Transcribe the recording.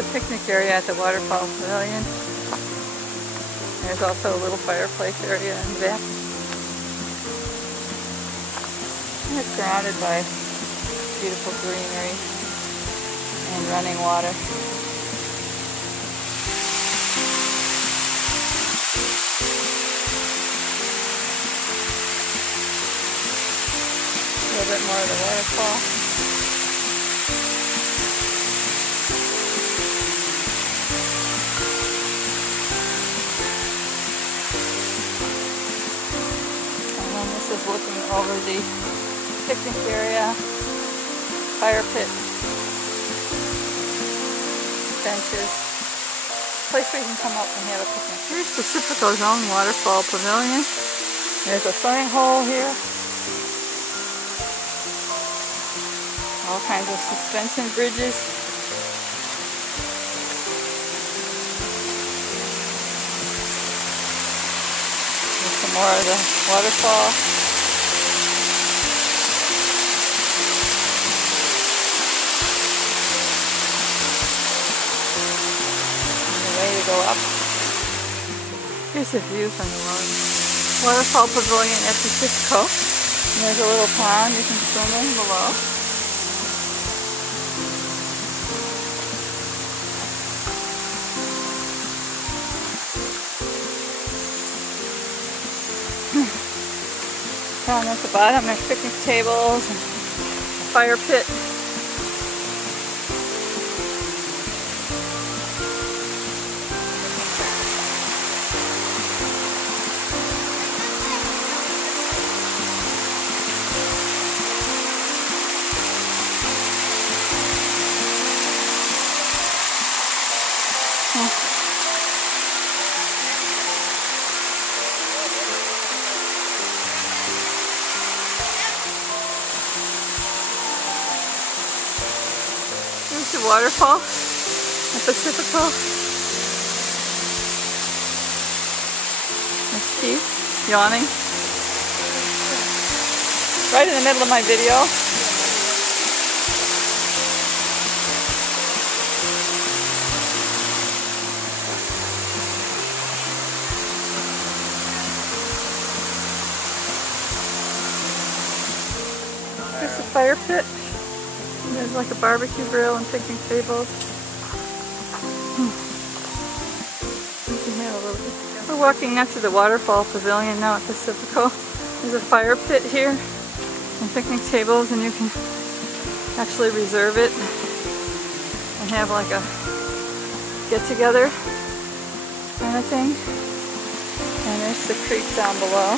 a picnic area at the Waterfall Pavillion. There's also a little fireplace area in the back. And it's surrounded by beautiful greenery and running water. A little bit more of the waterfall. And then this is looking over the picnic area, fire pit, benches, place where you can come up and have a picnic. Here's Pacifico's own Waterfall Pavillion. There's a swimming hole here. All kinds of suspension bridges. There's some more of the waterfall. To go up. Here's a view from the Waterfall Pavillion at Pacifico. And there's a little pond you can swim in below. Down at the bottom there's picnic tables and a fire pit. Here's the waterfall at Pacifico. There's Keith yawning. Right in the middle of my video. There's the fire pit. There's like a barbecue grill and picnic tables. You can have a little bit. We're walking next to the Waterfall Pavillion now at Pacifico. There's a fire pit here and picnic tables, and you can actually reserve it and have like a get-together kind of thing. And there's the creek down below.